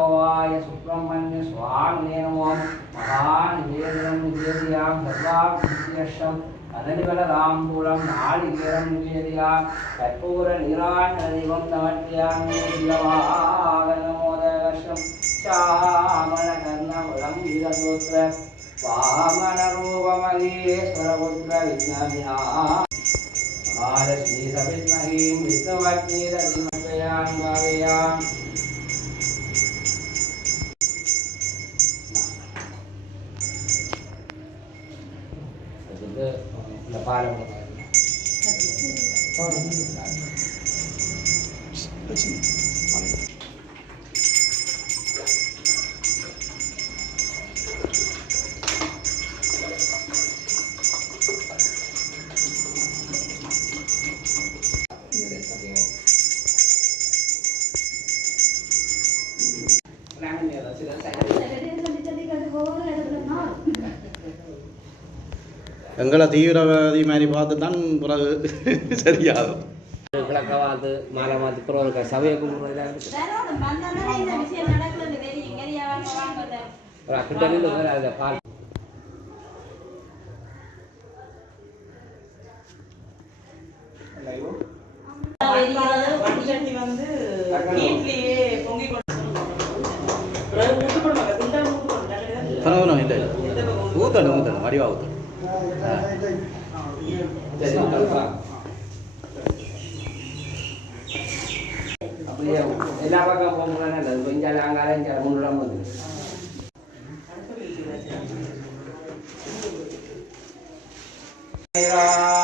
சரவணபவாய சுப்பிரமணிய சுவாமினே மகான் மகாநிவேதனம் நிவேதியாம் சர்வாபிஷம் அதனிவலதாம்பூலம் நாளிகேரம் நிவேதியா கற்பூர நிராணதிவம் நமட்யாமி நமோதவர்ஷம் சாமண கர்ணமுலம் வீரசூத்திர Vamana ரூபமகேஸ்வரபுத்திர விஜ்ஞாபினா Mahalakshmi சவித்மஹீம் பாவையான் ரதிமத்வயாம் பாவயாம் itu lepas எங்களை தீவிரவாதி மாதிரி பார்த்து தான் பிறகு சரியாகும். விளக்க பார்த்து மாலை மாற்றி பிறகு இருக்க. சபையை கும்பிடுறது வந்து வீட்லயே பொங்கி கொண்டு ஊத்து போடுவாங்க குண்டா அப்படியே எல்லா பக்கம் போகணும்னா நல்லது கொஞ்சம் அங்கால இங்கே முன்னுடம் வந்து ஓம்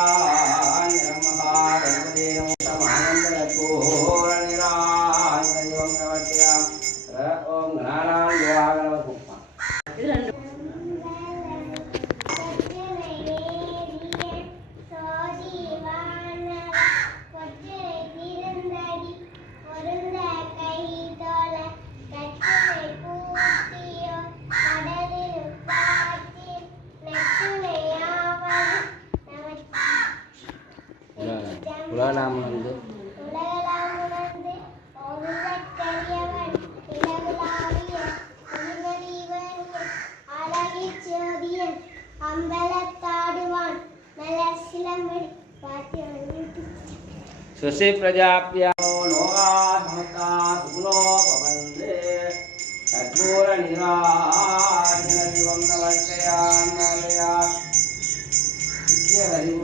புராணம் வந்து சுசி பிரஜாபியோ ஓங்குதற்கரியவன் இலகுலாவிய அணிமணிவன் அழகிச் சோதியன்